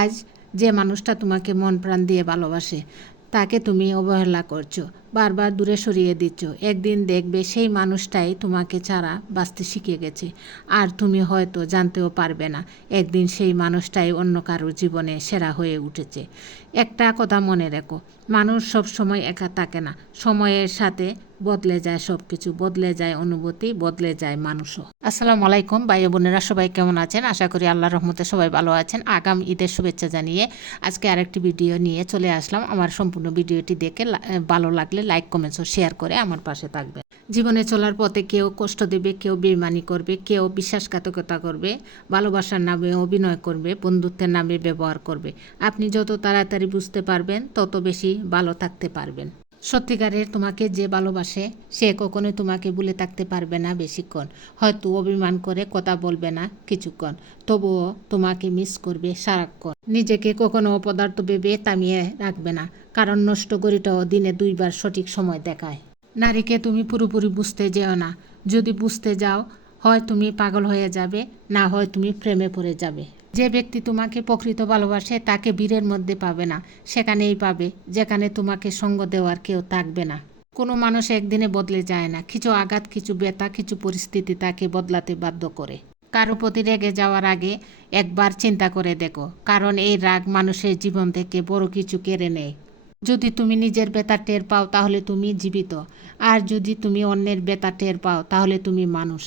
আজ যে মানুষটা তোমাকে মন প্রাণ দিয়ে ভালোবাসে তাকে তুমি অবহেলা করছো, বারবার দূরে সরিয়ে দিচ্ছ। একদিন দেখবে সেই মানুষটাই তোমাকে ছাড়া বাঁচতে শিখে গেছে, আর তুমি হয়তো জানতেও পারবে না একদিন সেই মানুষটাই অন্য কারোর জীবনে সেরা হয়ে উঠেছে। একটা কথা মনে রেখো, মানুষ সব সময় একা থাকে না। সময়ের সাথে বদলে যায় সব কিছু, বদলে যায় অনুভূতি, বদলে যায় মানুষও। আসসালামু আলাইকুম ভাই বোনেরা, সবাই কেমন আছেন? আশা করি আল্লাহর রহমতে সবাই ভালো আছেন। আগাম ঈদের শুভেচ্ছা জানিয়ে আজকে আরেকটি ভিডিও নিয়ে চলে আসলাম। আমার সম্পূর্ণ ভিডিওটি দেখে ভালো লাগলে লাইক, কমেন্টস ও শেয়ার করে আমার পাশে থাকবে। জীবনে চলার পথে কেউ কষ্ট দেবে, কেউ বেইমানি করবে, কেউ বিশ্বাসঘাতকতা করবে, ভালোবাসার নামে অভিনয় করবে, বন্ধুত্বের নামে ব্যবহার করবে। আপনি যত তাড়াতাড়ি বুঝতে পারবেন তত বেশি ভালো থাকতে পারবেন। সত্যিকারের তোমাকে যে ভালোবাসে সে কখনোই তোমাকে ভুলে থাকতে পারবে না বেশিক্ষণ। হয়তো অভিমান করে কথা বলবে না কিছুক্ষণ, তবুও তোমাকে মিস করবে সারাক্ষণ। নিজেকে কখনো অপদার্থ ভেবে থামিয়ে রাখবে না, কারণ নষ্ট গড়িটাও দিনে 2বার সঠিক সময় দেখায়। নারীকে তুমি পুরোপুরি বুঝতে যেও না। যদি বুঝতে যাও, হয় তুমি পাগল হয়ে যাবে, না হয় তুমি প্রেমে পড়ে যাবে। যে ব্যক্তি তোমাকে প্রকৃত ভালোবাসে তাকে ভিড়ের মধ্যে পাবে না, সেখানেই পাবে যেখানে তোমাকে সঙ্গ দেওয়ার কেউ থাকবে না। কোনো মানুষ একদিনে বদলে যায় না। কিছু আঘাত, কিছু ব্যথা, কিছু পরিস্থিতি তাকে বদলাতে বাধ্য করে। কারো প্রতি রেগে যাওয়ার আগে একবার চিন্তা করে দেখো, কারণ এই রাগ মানুষের জীবন থেকে বড় কিছু কেড়ে নেয়। যদি তুমি নিজের ব্যথা টের পাও তাহলে তুমি জীবিত, আর যদি তুমি অন্যের ব্যথা টের পাও তাহলে তুমি মানুষ।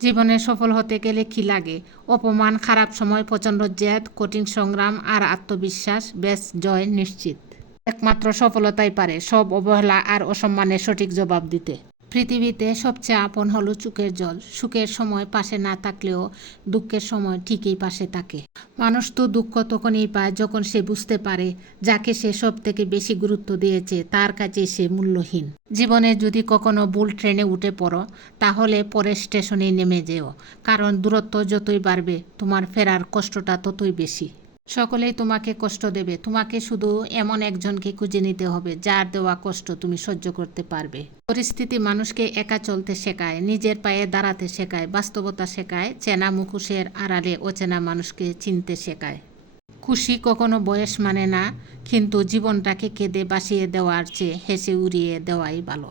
জীবনে সফল হতে গেলে কি লাগে? অপমান, খারাপ সময়, প্রচণ্ড জেদ, কঠিন সংগ্রাম আর আত্মবিশ্বাস। বেশ, জয় নিশ্চিত। একমাত্র সফলতাই পারে সব অবহেলা আর অসম্মানের সঠিক জবাব দিতে। পৃথিবীতে সবচেয়ে আপন হলো চোখের জল। সুখের সময় পাশে না থাকলেও দুঃখের সময় ঠিকই পাশে থাকে। মানুষ তো দুঃখ তখনই পায় যখন সে বুঝতে পারে যাকে সে সব থেকে বেশি গুরুত্ব দিয়েছে তার কাছে সে মূল্যহীন। জীবনে যদি কখনো ভুল ট্রেনে উঠে পড়ো তাহলে পরের স্টেশনে নেমে যেও, কারণ দূরত্ব যতই বাড়বে তোমার ফেরার কষ্টটা ততই বেশি। সকলেই তোমাকে কষ্ট দেবে, তোমাকে শুধু এমন একজনকে খুঁজে নিতে হবে যার দেওয়া কষ্ট তুমি সহ্য করতে পারবে। পরিস্থিতি মানুষকে একা চলতে শেখায়, নিজের পায়ে দাঁড়াতে শেখায়, বাস্তবতা শেখায়, চেনা মুখোশের আড়ালে অচেনা মানুষকে চিনতে শেখায়। খুশি কখনো বয়স মানে না, কিন্তু জীবনটাকে কেঁদে বাসিয়ে দেওয়ার চেয়ে হেসে উড়িয়ে দেওয়াই ভালো।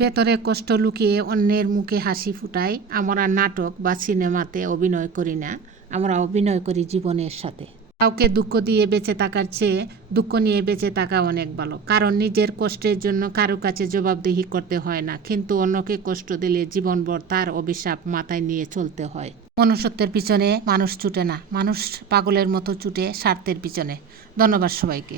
ভেতরে কষ্ট লুকিয়ে অন্যের মুখে হাসি ফুটাই। আমরা নাটক বা সিনেমাতে অভিনয় করি না, আমরা অভিনয় করি জীবনের সাথে। কাউকে দুঃখ দিয়ে বেঁচে থাকার চেয়ে দুঃখ নিয়ে বেঁচে থাকা অনেক ভালো, কারণ নিজের কষ্টের জন্য কারো কাছে জবাবদিহি করতে হয় না, কিন্তু অন্যকে কষ্ট দিলে জীবনভর তার অভিশাপ মাথায় নিয়ে চলতে হয়। মনুষ্যত্বের পিছনে মানুষ ছুটে না, মানুষ পাগলের মতো ছুটে স্বার্থের পিছনে। ধন্যবাদ সবাইকে।